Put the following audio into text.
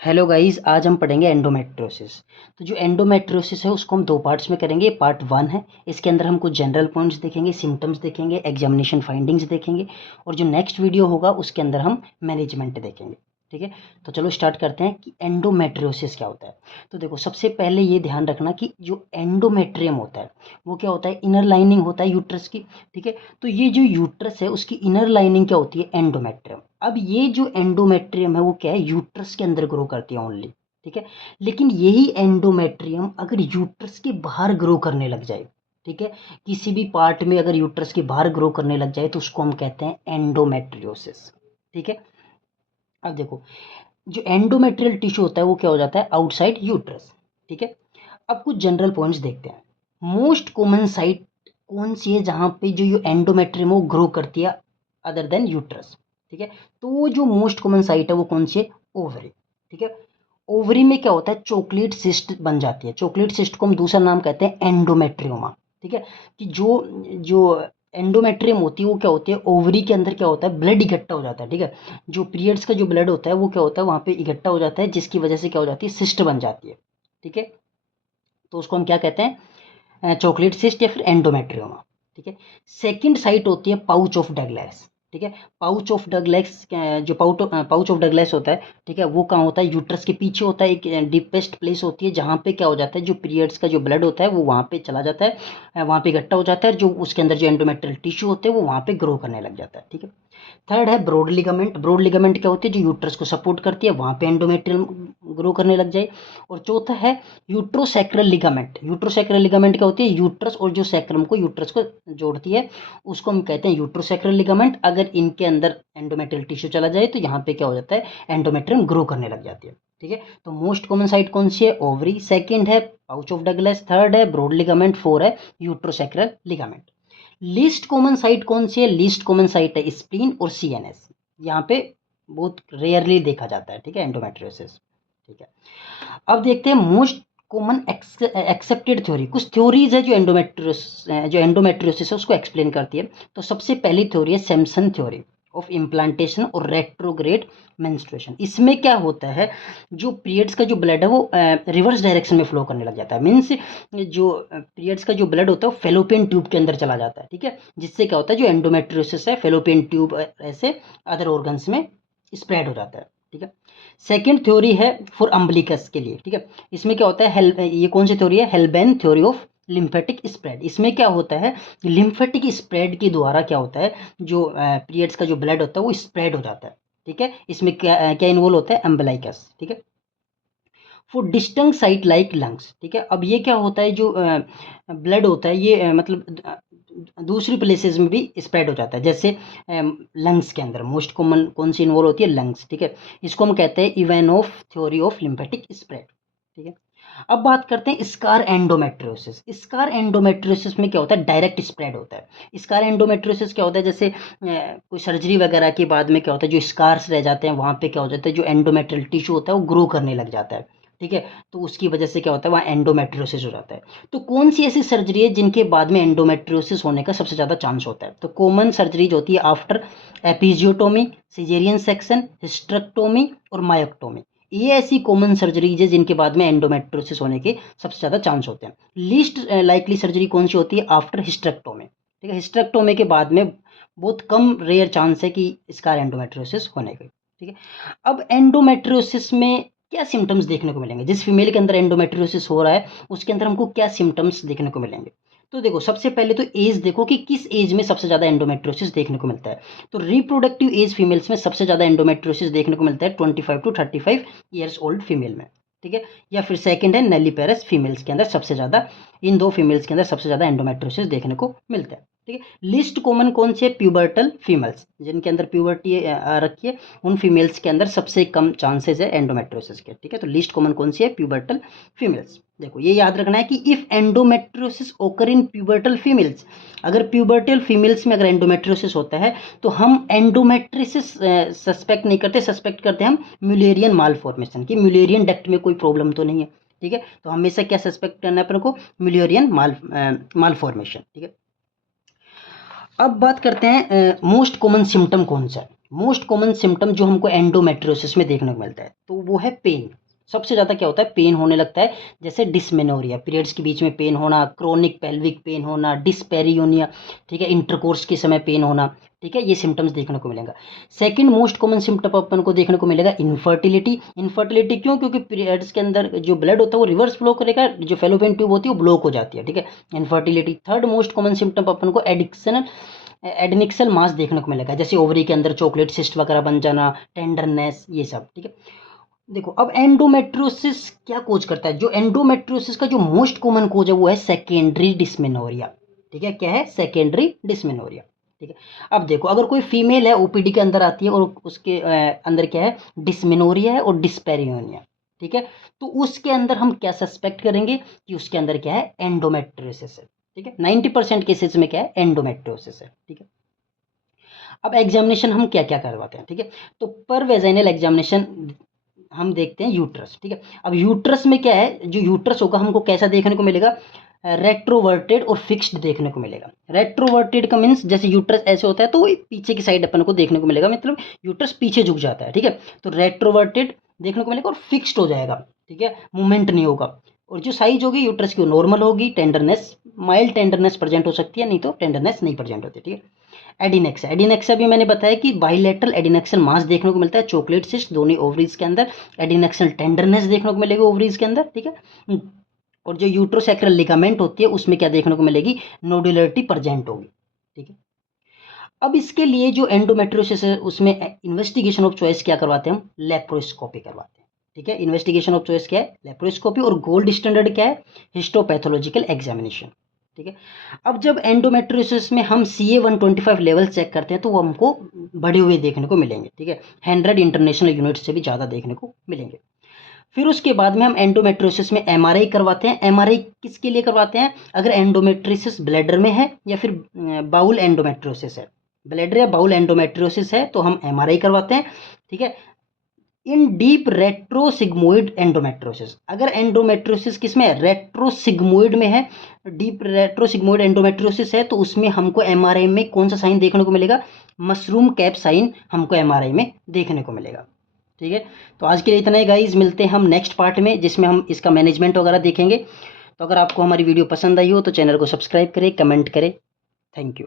Hello guys, आज हम पढ़ेंगे एंडोमेट्रियोसिस। तो जो एंडोमेट्रियोसिस है उसको हम दो पार्ट्स में करेंगे। पार्ट वन है, इसके अंदर हम कुछ जनरल पॉइंट्स देखेंगे, सिम्टम्स देखेंगे, एग्जामिनेशन फाइंडिंग्स देखेंगे। और जो नेक्स्ट वीडियो होगा उसके अंदर हम मैनेजमेंट देखेंगे। ठीक है, तो चलो स्टार्ट करते हैं कि एंडोमेट्रियोसिस क्या होता है। तो देखो, सबसे पहले ये ध्यान रखना कि जो एंडोमेट्रियम होता है वो क्या होता है, इनर लाइनिंग होता है यूट्रस की। ठीक है, तो ये जो यूट्रस है उसकी इनर लाइनिंग क्या होती है, एंडोमेट्रियम। अब ये जो एंडोमेट्रियम है वो क्या है, यूट्रस के अंदर ग्रो करती है ओनली। ठीक है, लेकिन यही एंडोमेट्रियम अगर यूट्रस के बाहर ग्रो करने लग जाए, ठीक है, किसी भी पार्ट में अगर यूट्रस के बाहर ग्रो करने लग जाए तो उसको हम कहते हैं एंडोमेट्रियोसिस। ठीक है, अब देखो, जो एंडोमेट्रियल टिश्यू होता है वो क्या हो जाता है, आउटसाइड यूट्रस। ठीक है, अब कुछ जनरल पॉइंट्स देखते हैं। मोस्ट कॉमन साइट कौन सी है जहाँ पे जो एंडोमेट्रियम वो ग्रो करती है अदर देन यूट्रस। ठीक है, तो वो जो मोस्ट कॉमन साइट है वो कौन सी है, ओवरी। ठीक है, ओवरी में क्या होता है, चॉकलेट सिस्ट बन जाती है। चॉकलेट सिस्ट को हम दूसरा नाम कहते हैं एंडोमेट्रियोमा। ठीक है, कि जो जो एंडोमेट्रियम होती है वो क्या होती है, ओवरी के अंदर क्या होता है, ब्लड इकट्ठा हो जाता है। ठीक है, जो पीरियड्स का जो ब्लड होता है वो क्या होता है, वहाँ पे इकट्ठा हो जाता है, जिसकी वजह से क्या हो जाती है, सिस्ट बन जाती है। ठीक है, तो उसको हम क्या कहते हैं, चॉकलेट सिस्ट या फिर एंडोमेट्रियोमा। ठीक है, सेकंड साइट होती है पाउच ऑफ डगलेस। ठीक है, पाउच ऑफ डगलेस, जो पाउच ऑफ डगलेस होता है, ठीक है, वो कहाँ होता है, यूट्रस के पीछे होता है। एक डीपेस्ट प्लेस होती है जहाँ पे क्या हो जाता है, जो पीरियड्स का जो ब्लड होता है वो वहाँ पे चला जाता है, वहाँ पे इकट्ठा हो जाता है, जो उसके अंदर जो एंडोमेट्रियल टिश्यू होते हैं वो वहाँ पे ग्रो करने लग जाता है। ठीक है, थर्ड है ब्रॉड लिगामेंट। ब्रॉड लिगामेंट क्या होती है, जो यूट्रस को सपोर्ट करती है, वहाँ पे एंडोमेट्रियम ग्रो करने लग जाए। और चौथा है यूट्रोसैक्रल लिगामेंट। यूट्रोसैक्रल लिगामेंट क्या होती है, यूट्रस और जो सैक्रम को यूट्रस को जोड़ती है, उसको हम कहते हैं यूट्रोसैक्रल लिगामेंट। अगर इनके अंदर एंडोमेट्रियल टिश्यू चला जाए तो यहाँ पे क्या हो जाता है, एंडोमेट्रियम ग्रो करने लग जाती है। ठीक है, तो मोस्ट कॉमन साइट कौन सी है, ओवरी। सेकंड है पाउच ऑफ डगलेस। थर्ड है ब्रॉड लिगामेंट। फोर है uterosacral ligament. Least common site कौन सी है, लीस्ट कॉमन साइट है स्प्लीन और सीएनएस। यहाँ पे बहुत रेयरली देखा जाता है। ठीक है, एंडोमेट्रियोसिस। ठीक है, अब देखते हैं मोस्ट कॉमन एक्सेप्टेड थ्योरी। कुछ थ्योरीज है जो एंडोमेट्रियोसिस है उसको एक्सप्लेन करती है। तो सबसे पहली थ्योरी है सैमसन थ्योरी ऑफ इम्प्लांटेशन और रेट्रोग्रेड मेंस्ट्रुएशन। इसमें क्या होता है, जो पीरियड्स का जो ब्लड है वो रिवर्स डायरेक्शन में फ्लो करने लग जाता है। मीन्स जो पीरियड्स का जो ब्लड होता है वो फेलोपियन ट्यूब के अंदर चला जाता है। ठीक है, जिससे क्या होता है, जो एंडोमेट्रियोसिस है फेलोपियन ट्यूब ऐसे अदर ऑर्गन्स में स्प्रेड हो जाता है। ठीक है, सेकेंड थ्योरी है फॉर अम्बलिकस के लिए। ठीक है, इसमें क्या होता है, ये कौन सी थ्योरी है, हेल्बेन थ्योरी ऑफ लिम्फेटिक स्प्रेड। इसमें क्या होता है, लिम्फेटिक स्प्रेड के द्वारा क्या होता है, जो पीरियड्स का जो ब्लड होता है वो स्प्रेड हो जाता है। ठीक है, इसमें क्या क्या इन्वॉल्व होता है, अम्बलाइकस। ठीक है, for distant site like lungs. ठीक है, अब ये क्या होता है, जो ब्लड होता है ये मतलब दूसरी प्लेसेस में भी स्प्रेड हो जाता है, जैसे लंग्स के अंदर मोस्ट कॉमन कौन सी इन्वॉल्व होती है, लंग्स। ठीक है, इसको हम कहते हैं Ivanov theory of lymphatic spread. ठीक है, अब बात करते हैं स्कार एंडोमेट्रियोसिस। स्कार एंडोमेट्रियोसिस में क्या होता है, डायरेक्ट स्प्रेड होता है। स्कार एंडोमेट्रियोसिस क्या होता है, जैसे कोई सर्जरी वगैरह के बाद में क्या होता है, जो स्कार्स रह जाते हैं वहाँ पे क्या हो जाता है, जो एंडोमेट्रियल टिश्यू होता है वो ग्रो करने लग जाता है। ठीक है, तो उसकी वजह से क्या होता है, वहाँ एंडोमेट्रियोसिस हो जाता है। तो कौन सी ऐसी सर्जरी है जिनके बाद में एंडोमेट्रियोसिस होने का सबसे ज़्यादा चांस होता है, तो कॉमन सर्जरीज होती है after episiotomy, caesarean section, hysterectomy और मायोक्टोमी। ये ऐसी कॉमन सर्जरीज है जिनके बाद में एंडोमेट्रियोसिस होने के सबसे ज़्यादा चांस होते हैं। लीस्ट लाइकली सर्जरी कौन सी होती है, आफ्टर हिस्ट्रेक्टोमी। ठीक है, हिस्ट्रेक्टोमी के बाद में बहुत कम रेयर चांस है कि इसका एंडोमेट्रियोसिस होने के। ठीक है, अब एंडोमेट्रियोसिस में क्या सिम्टम्स देखने को मिलेंगे, जिस फीमेल के अंदर एंडोमेट्रियोसिस हो रहा है उसके अंदर हमको क्या सिम्टम्स देखने को मिलेंगे। तो देखो, सबसे पहले तो एज देखो कि किस एज में सबसे ज़्यादा एंडोमेट्रियोसिस देखने को मिलता है। तो रिप्रोडक्टिव एज फीमेल्स में सबसे ज़्यादा एंडोमेट्रियोसिस देखने को मिलता है 25 to 35 ईयर्स ओल्ड फीमेल में। ठीक है, या फिर सेकंड है नेलीपेरस फीमेल्स के अंदर सबसे ज़्यादा, इन दो फीमेल्स के अंदर सबसे ज़्यादा एंडोमेट्रियोसिस देखने को मिलता है। ठीक है, लिस्ट कॉमन कौन सी है, प्यूबर्टल फीमेल्स, जिनके अंदर प्यूबर्टी रखी है उन फीमेल्स के अंदर सबसे कम चांसेस है एंडोमेट्रियोसिस के। ठीक है, तो लिस्ट कॉमन कौन सी है, प्यूबर्टल फीमेल्स। देखो, ये याद रखना है कि इफ एंडोमेट्रियोसिस ओकर इन प्यूबर्टल फीमेल्स, अगर प्यूबर्टल फीमेल्स में अगर एंडोमेट्रियोसिस होता है तो हम एंडोमेट्रियोसिस सस्पेक्ट नहीं करते, सस्पेक्ट करते हैं हम म्यूलेरियन मालफॉर्मेशन की, म्यूलेरियन डक्ट में कोई प्रॉब्लम तो नहीं है। ठीक है, तो हमेशा क्या सस्पेक्ट करना है अपने को, म्यूलेरियन मालफॉर्मेशन। ठीक है, अब बात करते हैं मोस्ट कॉमन सिम्टम कौन सा है। मोस्ट कॉमन सिम्टम जो हमको एंडोमेट्रियोसिस में देखने को मिलता है तो वो है पेन। सबसे ज़्यादा क्या होता है, पेन होने लगता है, जैसे डिस्मेनोरिया, पीरियड्स के बीच में पेन होना, क्रोनिक पेल्विक पेन होना, डिस्पेरियोनिया, ठीक है, इंटरकोर्स के समय पेन होना, ठीक है, ये सिम्टम्स देखने को मिलेगा। सेकंड मोस्ट कॉमन सिम्टम अपन को देखने को मिलेगा इनफर्टिलिटी। इनफर्टिलिटी क्यों? क्योंकि पीरियड्स के अंदर जो ब्लड होता है वो रिवर्स फ्लो करेगा, जो फेलोपियन ट्यूब होती है वो ब्लॉक हो जाती है, ठीक है, infertility. Third most common symptom अपन को एडिनिक्सल मास देखने को मिलेगा, जैसे ओवरी के अंदर चॉकलेट सिस्ट वगैरह बन जाना, टेंडरनेस, ये सब, ठीक है। देखो अब एंडोमेट्रियोसिस क्या कोज करता है, जो एंडोमेट्रियोसिस का जो मोस्ट कॉमन कोज है वो है सेकेंडरी डिस्मेनोरिया, ठीक है, क्या है, सेकेंडरी डिस्मेनोरिया, ठीक है। अब देखो अगर कोई फीमेल है ओपीडी के अंदर आती है और उसके अंदर क्या है, डिस्मेनोरिया है और डिस्पेरियोनिया, ठीक है, तो उसके अंदर हम क्या सस्पेक्ट करेंगे कि उसके अंदर क्या है, एंडोमेट्रियोसिस है, ठीक है। 90% केसेस में क्या है, एंडोमेट्रियोसिस है, ठीक है। अब एग्जामिनेशन हम क्या क्या करवाते हैं, ठीक है, तो पर वेजाइनल एग्जामिनेशन हम देखते हैं यूट्रस, ठीक है। अब यूट्रस में क्या है, जो यूट्रस होगा हमको कैसा देखने को मिलेगा, रेट्रोवर्टेड और फिक्स्ड देखने को मिलेगा। रेट्रोवर्टेड का मीन्स जैसे यूट्रस ऐसे होता है तो वो पीछे की साइड अपन को देखने को मिलेगा, मतलब यूट्रस पीछे झुक जाता है, ठीक है, तो रेट्रोवर्टेड देखने को मिलेगा और फिक्स्ड हो जाएगा, ठीक है, मूवमेंट नहीं होगा। और जो साइज होगी यूट्रस की वो नॉर्मल होगी, टेंडरनेस, माइल्ड टेंडरनेस प्रेजेंट हो सकती है, नहीं तो टेंडरनेस नहीं प्रेजेंट होती, ठीक है। एडिनेक्सा, एडिनेक्सा भी मैंने बताया कि बाइलेटरल एडिनेक्सल मास देखने को मिलता है, चॉकलेट सिस्ट दोनों ओवरीज के अंदर, एडिनेक्सल टेंडरनेस देखने को मिलेगी ओवरीज के अंदर, ठीक है। और जो यूट्रोसैक्रल लिगामेंट होती है उसमें क्या देखने को मिलेगी, नोडुलरिटी प्रेजेंट होगी, ठीक है। अब इसके लिए जो एंडोमेट्रियोसिस है उसमें इन्वेस्टिगेशन ऑफ चॉइस क्या करवाते हैं हम, लेप्रोस्कोपी करवाते हैं, ठीक है। इन्वेस्टिगेशन ऑफ चॉइस क्या है, लेप्रोस्कोपी, और गोल्ड स्टैंडर्ड क्या है, हिस्टोपैथोलॉजिकल एग्जामिनेशन, ठीक है। अब जब एंडोमेट्रियोसिस में हम CA-125 लेवल चेक करते हैं तो वो हमको बढ़े हुए देखने को मिलेंगे, ठीक है, 100 इंटरनेशनल यूनिट से भी ज़्यादा देखने को मिलेंगे। फिर उसके बाद में हम एंडोमेट्रियोसिस में MRI करवाते हैं। MRI किसके लिए करवाते हैं, अगर एंडोमेट्रियोसिस ब्लैडर में है या फिर बाउल एंडोमेट्रियोसिस है, ब्लैडर या बाउल एंडोमेट्रियोसिस है तो हम MRI करवाते हैं, ठीक है। इन डीप रेट्रोसिग्मोइड एंडोमेट्रोसिस, अगर एंडोमेट्रोसिस किसमें है, रेट्रोसिग्मोइड में है, डीप रेट्रोसिग्मोइड एंडोमेट्रोसिस है तो उसमें हमको MRI में कौन सा साइन देखने को मिलेगा, मशरूम कैप साइन हमको MRI में देखने को मिलेगा, ठीक है। तो आज के लिए इतना ही गाइस, मिलते हैं हम नेक्स्ट पार्ट में जिसमें हम इसका मैनेजमेंट वगैरह देखेंगे। तो अगर आपको हमारी वीडियो पसंद आई हो तो चैनल को सब्सक्राइब करें, कमेंट करें। Thank you.